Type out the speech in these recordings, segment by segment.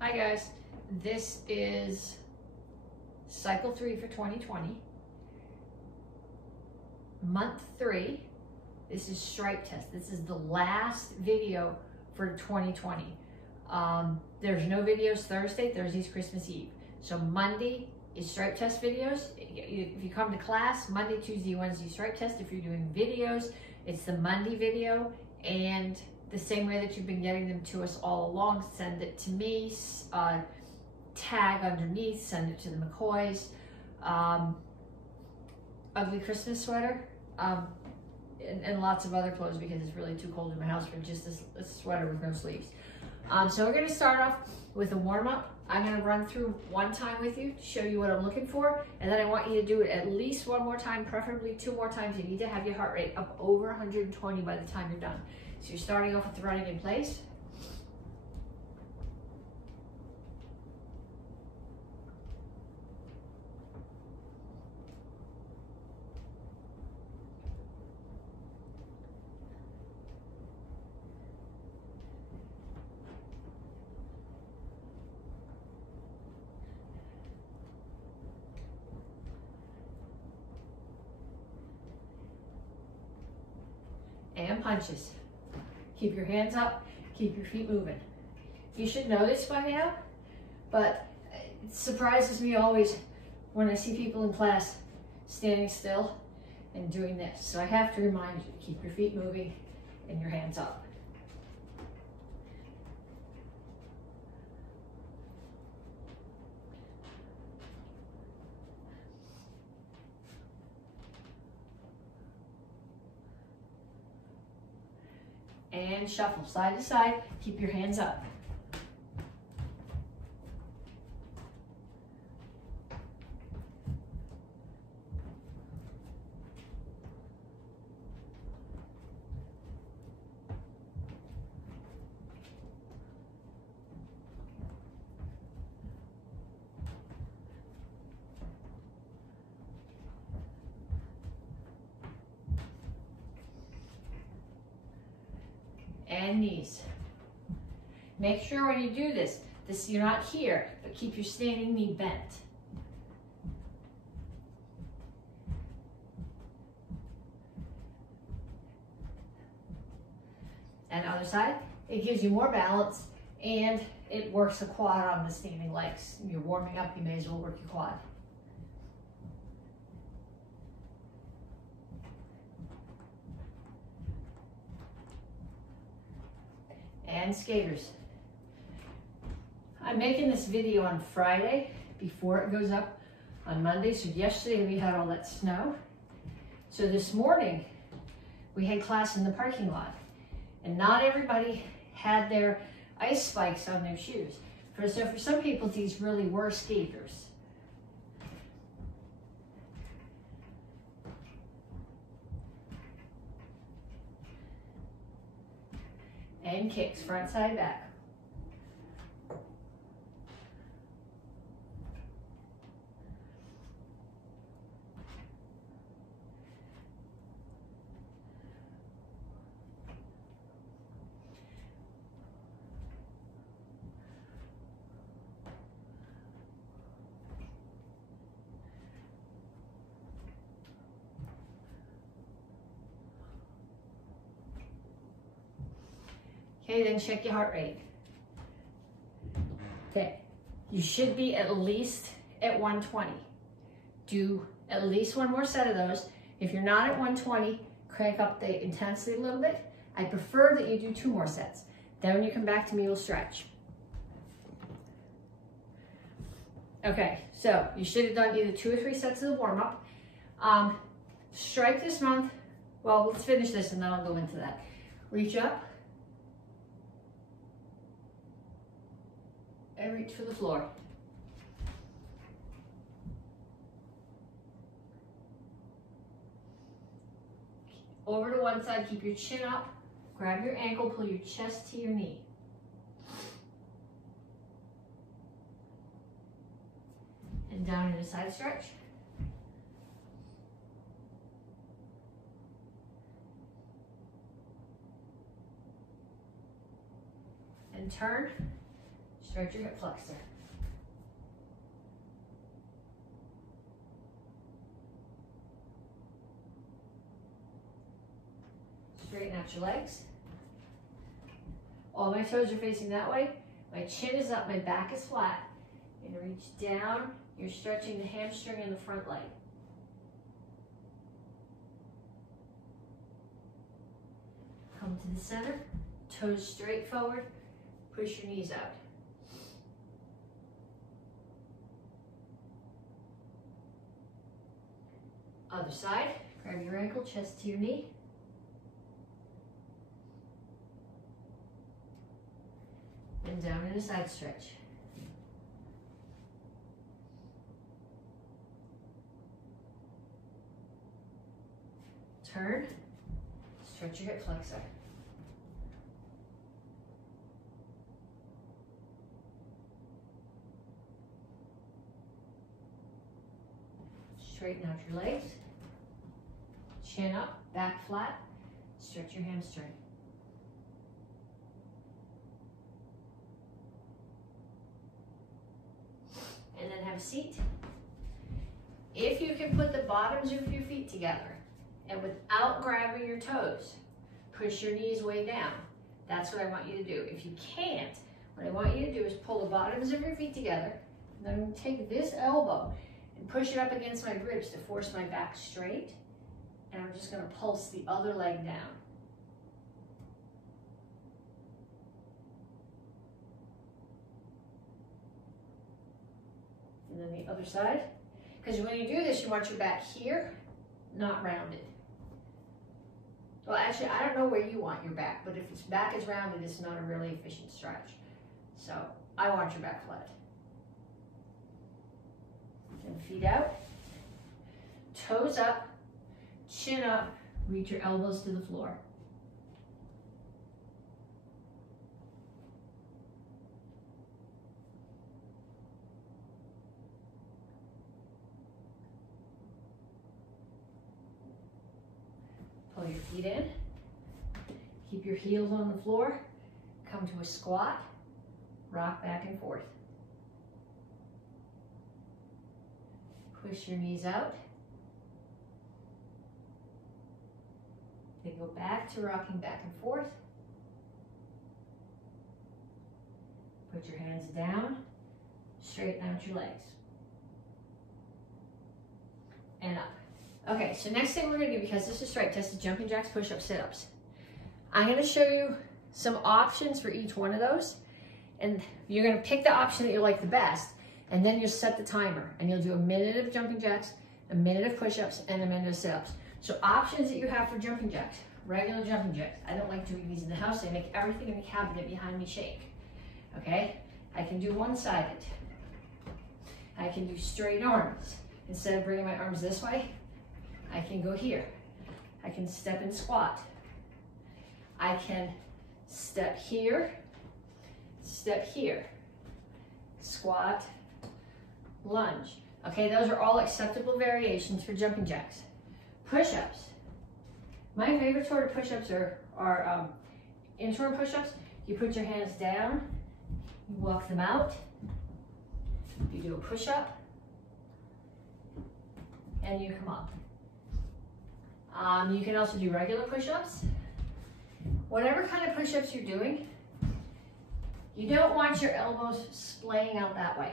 Hi guys, this is cycle 3 for 2020, month 3. This is stripe test. This is the last video for 2020. There's no videos Thursday. Thursday's Christmas Eve. So Monday is stripe test videos. If you come to class, Monday, Tuesday, Wednesday stripe test. If you're doing videos, it's the Monday video, and the same way that you've been getting them to us all along, send it to me, tag underneath, send it to the McCoys. Ugly Christmas sweater, and lots of other clothes because it's really too cold in my house for just a sweater with no sleeves. So we're going to start off with a warm-up. I'm going to run through one time with you to show you what I'm looking for, and then I want you to do it at least one more time, preferably 2 more times. You need to have your heart rate up over 120 by the time you're done. So you're starting off with the running in place. And punches. Keep your hands up, keep your feet moving. You should know this by now, but it surprises me always when I see people in class standing still and doing this. So I have to remind you to keep your feet moving and your hands up. And shuffle side to side, keep your hands up. And knees. Make sure when you do this, you're not here, but keep your standing knee bent. And other side, it gives you more balance and it works the quad on the standing legs. You're warming up, you may as well work your quad. And skaters. I'm making this video on Friday before it goes up on Monday. So yesterday we had all that snow. So this morning we had class in the parking lot, and not everybody had their ice spikes on their shoes. So for some people, these really were skaters. And kicks, front, side, back. Okay, then check your heart rate. Okay, you should be at least at 120. Do at least one more set of those. If you're not at 120, crank up the intensity a little bit. I prefer that you do 2 more sets. Then when you come back to me, you'll stretch. Okay, so you should have done either 2 or 3 sets of the warm-up. Strike this month. Well, let's finish this and then I'll go into that. Reach up. And reach for the floor. Over to one side, keep your chin up, grab your ankle, pull your chest to your knee. And down in a side stretch. And turn. Stretch your hip flexor. Straighten out your legs. All my toes are facing that way. My chin is up, my back is flat. You're gonna reach down. You're stretching the hamstring and the front leg. Come to the center, toes straight forward, push your knees out. Other side, grab your ankle, chest to your knee. And down in a side stretch. Turn, stretch your hip flexor. Straighten out your legs. Chin up, back flat, stretch your hamstring. And then have a seat. If you can put the bottoms of your feet together and without grabbing your toes, push your knees way down. That's what I want you to do. If you can't, what I want you to do is pull the bottoms of your feet together, and then I'm going to take this elbow and push it up against my ribs to force my back straight, and I'm just going to pulse the other leg down. And then the other side. Because when you do this, you want your back here, not rounded. Well, actually, I don't know where you want your back, but if its back is rounded, it's not a really efficient stretch. So I want your back flat. And feet out, toes up, chin up, reach your elbows to the floor. Pull your feet in, keep your heels on the floor, come to a squat, rock back and forth. Push your knees out. Then go back to rocking back and forth. Put your hands down, straighten out your legs. And up. Okay, so next thing we're gonna do, because this is strength test, is jumping jacks, push-ups, sit-ups. I'm gonna show you some options for each one of those, and you're gonna pick the option that you like the best, and then you'll set the timer, and you'll do a minute of jumping jacks, a minute of push-ups, and a minute of sit-ups. So options that you have for jumping jacks: regular jumping jacks. I don't like doing these in the house. They make everything in the cabinet behind me shake. Okay, I can do one-sided. I can do straight arms. Instead of bringing my arms this way, I can go here. I can step and squat. I can step here, squat, lunge. Okay, those are all acceptable variations for jumping jacks. Push-ups. My favorite sort of push-ups are interim push-ups. You put your hands down, you walk them out, you do a push-up, and you come up. You can also do regular push-ups. Whatever kind of push-ups you're doing, you don't want your elbows splaying out that way.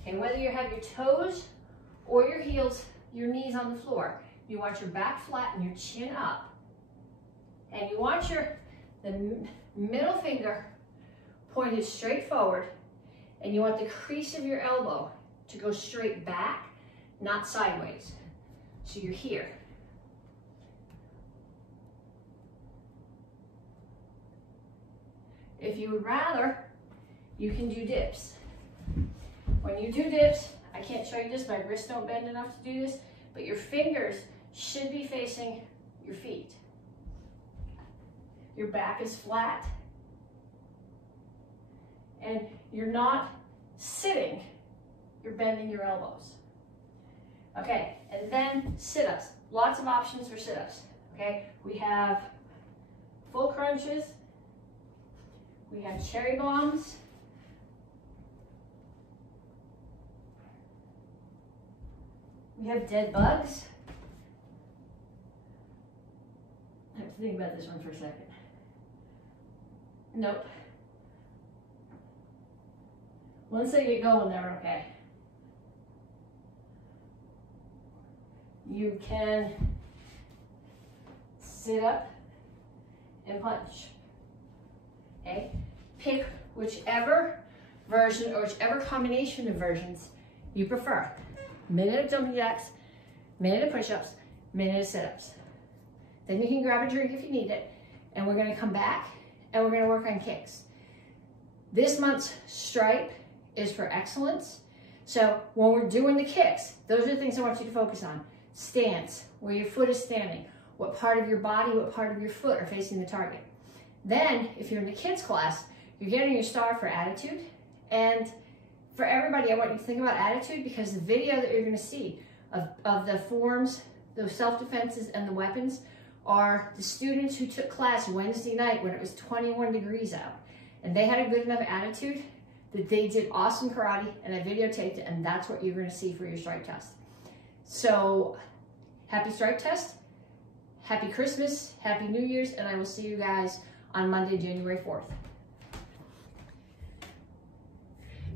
Okay, whether you have your toes or your heels, your knees on the floor, you want your back flat and your chin up. And you want the middle finger pointed straight forward, and you want the crease of your elbow to go straight back, not sideways. So you're here. If you would rather, you can do dips. When you do dips, I can't show you this, my wrists don't bend enough to do this, but your fingers should be facing your feet. Your back is flat, and you're not sitting, you're bending your elbows. Okay, and then sit-ups. Lots of options for sit-ups. Okay, we have full crunches, we have cherry bombs, We have dead bugs. I have to think about this one for a second. Nope. Once they get going, they're okay. You can sit up and punch. Okay? Pick whichever version or whichever combination of versions you prefer. Minute of jumping jacks, minute of push-ups, minute of sit-ups. Then you can grab a drink if you need it, and we're gonna come back and we're gonna work on kicks. This month's stripe is for excellence. So when we're doing the kicks, those are the things I want you to focus on. Stance, where your foot is standing, what part of your body, what part of your foot are facing the target. Then, if you're in the kids class, you're getting your star for attitude. And for everybody, I want you to think about attitude because the video that you're gonna see of the forms, those self-defenses and the weapons are the students who took class Wednesday night when it was 21 degrees out. And they had a good enough attitude that they did awesome karate, and I videotaped it, and that's what you're gonna see for your stripe test. So, happy stripe test, happy Christmas, happy New Year's, and I will see you guys on Monday, January 4th.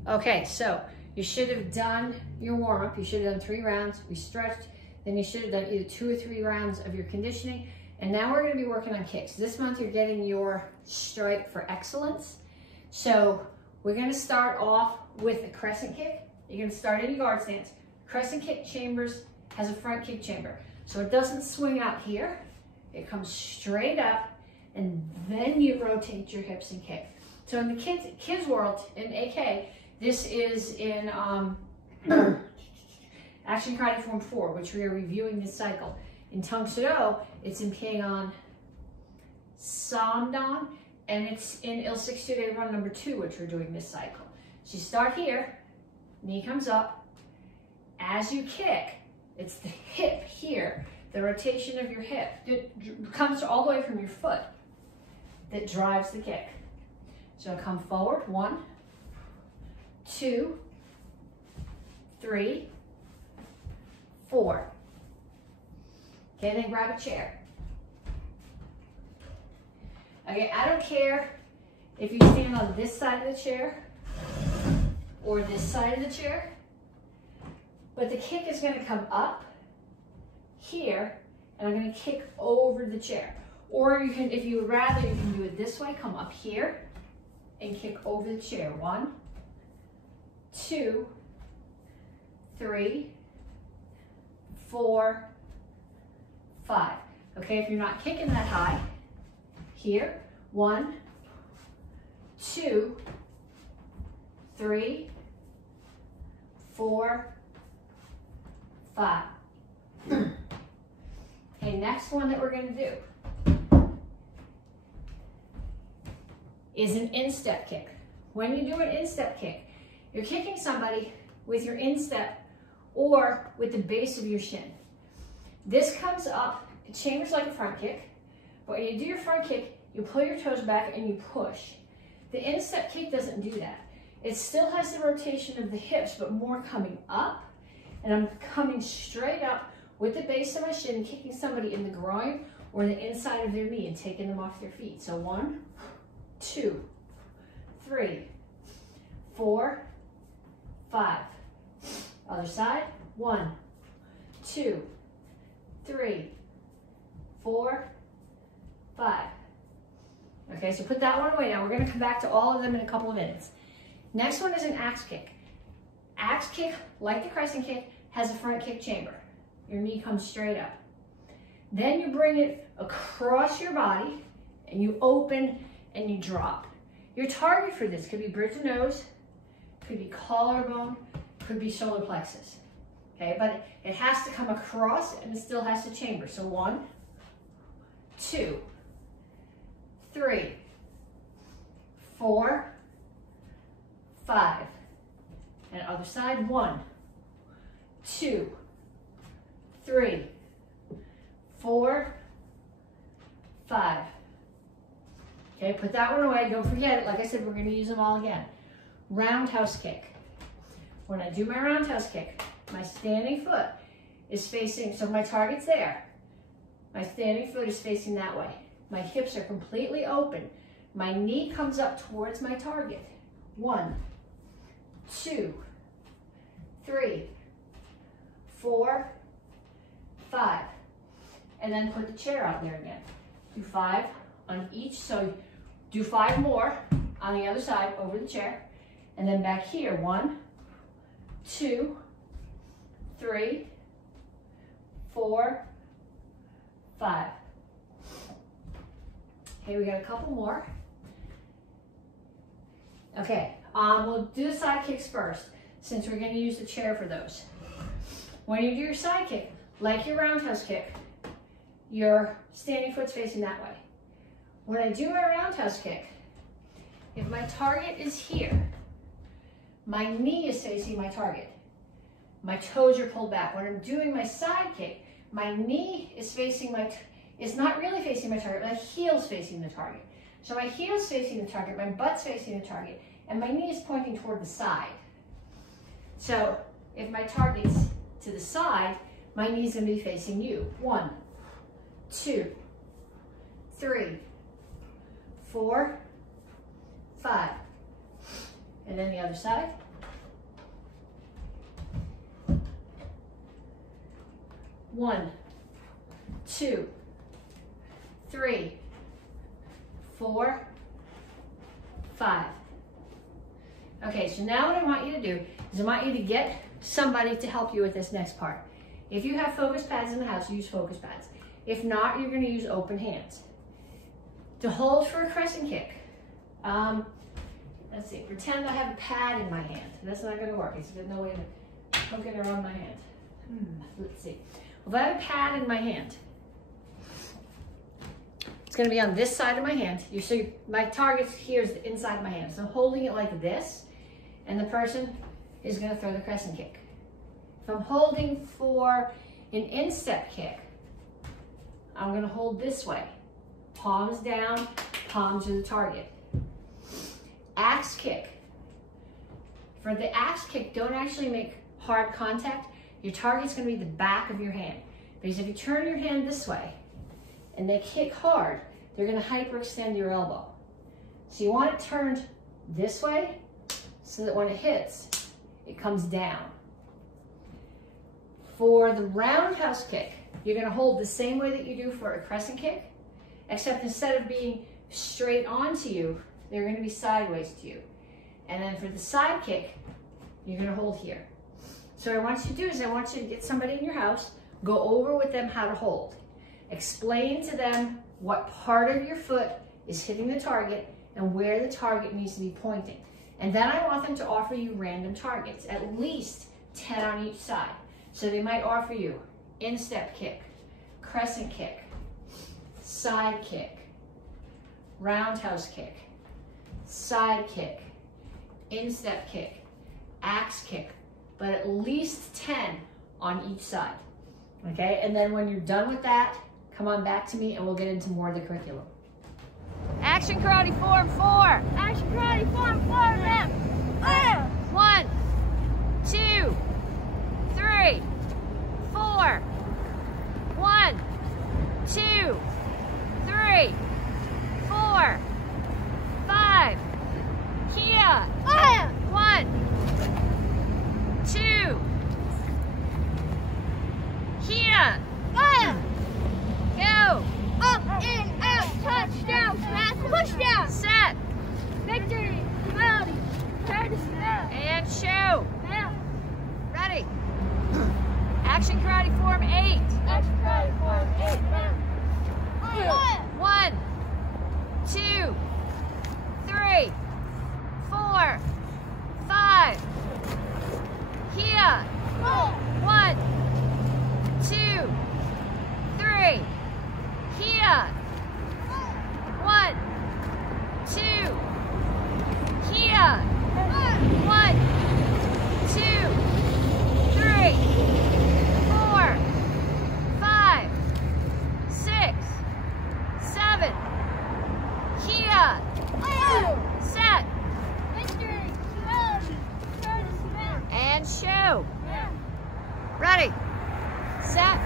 Okay, so you should have done your warm-up. You should have done 3 rounds. We stretched. Then you should have done either 2 or 3 rounds of your conditioning. And now we're going to be working on kicks. This month you're getting your stripe for excellence. So we're going to start off with a crescent kick. You're going to start in your guard stance. Crescent kick chambers has a front kick chamber. So it doesn't swing out here. It comes straight up, and then you rotate your hips and kick. So in the kids world, in MAK, this is in Action Karate Form 4, which we are reviewing this cycle. In Tang Soo Do, it's in Pyongan Samdong, and it's in Il 62-Day Run number 2, which we're doing this cycle. So you start here, knee comes up. As you kick, it's the hip here, the rotation of your hip. It comes all the way from your foot that drives the kick. So come forward, 1, 2, 3, 4. Okay, then grab a chair. Okay, I don't care if you stand on this side of the chair or this side of the chair, but the kick is gonna come up here, and I'm gonna kick over the chair. Or you can, if you would rather, you can do it this way, come up here and kick over the chair. 1, 2, 3, 4, 5. Okay, if you're not kicking that high, here, 1, 2, 3, 4, 5. Okay, next one that we're going to do is an instep kick. When you do an instep kick, you're kicking somebody with your instep or with the base of your shin. This comes up, it chambers like a front kick, but when you do your front kick, you pull your toes back and you push. The instep kick doesn't do that. It still has the rotation of the hips, but more coming up, and I'm coming straight up with the base of my shin, kicking somebody in the groin or the inside of their knee and taking them off their feet. So 1, 2, 3, 4, 5. Other side, 1, 2, 3, 4, 5. Okay, so put that one away. Now we're going to come back to all of them in a couple of minutes. Next one is an axe kick. Axe kick, like the crescent kick, has a front kick chamber. Your knee comes straight up. Then you bring it across your body and you open and you drop. Your target for this could be bridge of nose, could be collarbone, could be solar plexus. Okay, but it has to come across and it still has to chamber. So 1, 2, 3, 4, 5. And other side, 1, 2, 3, 4, 5. Okay, put that one away. Don't forget it. Like I said, we're going to use them all again. Roundhouse kick. When I do my roundhouse kick, my standing foot is facing, so my target's there. My standing foot is facing that way. My hips are completely open. My knee comes up towards my target. 1, 2, 3, 4, 5. And then put the chair out there again. Do 5 on each, so do 5 more on the other side over the chair. And then back here, 1, 2, 3, 4, 5. Okay, we got a couple more. Okay, we'll do the side kicks first, since we're going to use the chair for those. When you do your side kick, like your roundhouse kick, your standing foot's facing that way. When I do my roundhouse kick, if my target is here, my knee is facing my target. My toes are pulled back. When I'm doing my side kick, my knee is facing it's not really facing my target, my heel's facing the target. So my heel's facing the target, my butt's facing the target, and my knee is pointing toward the side. So if my target's to the side, my knee's gonna be facing you. 1, 2, 3, 4, 5. And then the other side. 1, 2, 3, 4, 5. Okay, so now what I want you to do is I want you to get somebody to help you with this next part. If you have focus pads in the house, use focus pads. If not, you're going to use open hands. To hold for a crescent kick, let's see, pretend I have a pad in my hand. That's not going to work. There's no way to hook it around my hand. Let's see. If I have a pad in my hand, it's going to be on this side of my hand. You see, my target here is the inside of my hand. So I'm holding it like this, and the person is going to throw the crescent kick. If I'm holding for an instep kick, I'm going to hold this way. Palms down, palms to the target. Axe kick. For the axe kick, don't actually make hard contact. Your target's going to be the back of your hand. Because if you turn your hand this way and they kick hard, they're going to hyperextend your elbow. So you want it turned this way so that when it hits, it comes down. For the roundhouse kick, you're going to hold the same way that you do for a crescent kick, except instead of being straight onto you, they're going to be sideways to you. And then for the side kick, you're going to hold here. So what I want you to do is I want you to get somebody in your house, go over with them how to hold. Explain to them what part of your foot is hitting the target and where the target needs to be pointing. And then I want them to offer you random targets, at least 10 on each side. So they might offer you instep kick, crescent kick, side kick, roundhouse kick, side kick, instep kick, axe kick, but at least 10 on each side. Okay, and then when you're done with that, come on back to me and we'll get into more of the curriculum. Action karate form 4. Action karate form 4 now. 1, 2, 3, 4. 1, 2, 3, 4, 5. Here. 1, 2. Here. Go. Up, in, out, touchdown, smash, pushdown. Set. Victory, melody, turn to smell. And show. Now. Ready. Action karate form 8. Action karate form 8 now. 1, 2, 3, 4, 5. Here. 1, 2, 3. Here. 1, 2. Here. 1, 2, 3, 4, 5, 6, 7. Here. Set. Victory, melody, turn to smell. And show. Now. Ready. set,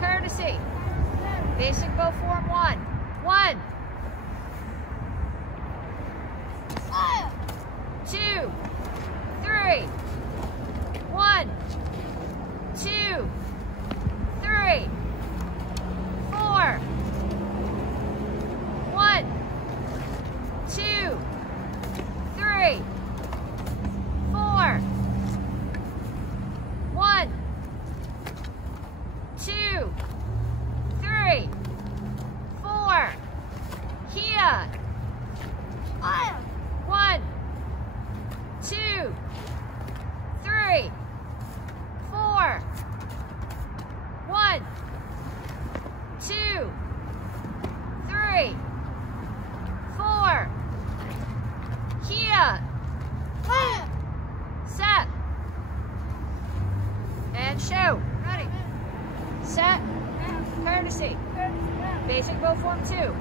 courtesy. Basic bow form 1. 1, 2, 3. 1, 2, 3, 4. 1, 2, 3, 4. 1, 2, 3, 4. Here. 1, 2, 3, 4. 1, 2, 3, 4. Here. Set. And show. Ready. Set. Courtesy. Basic bow form 2.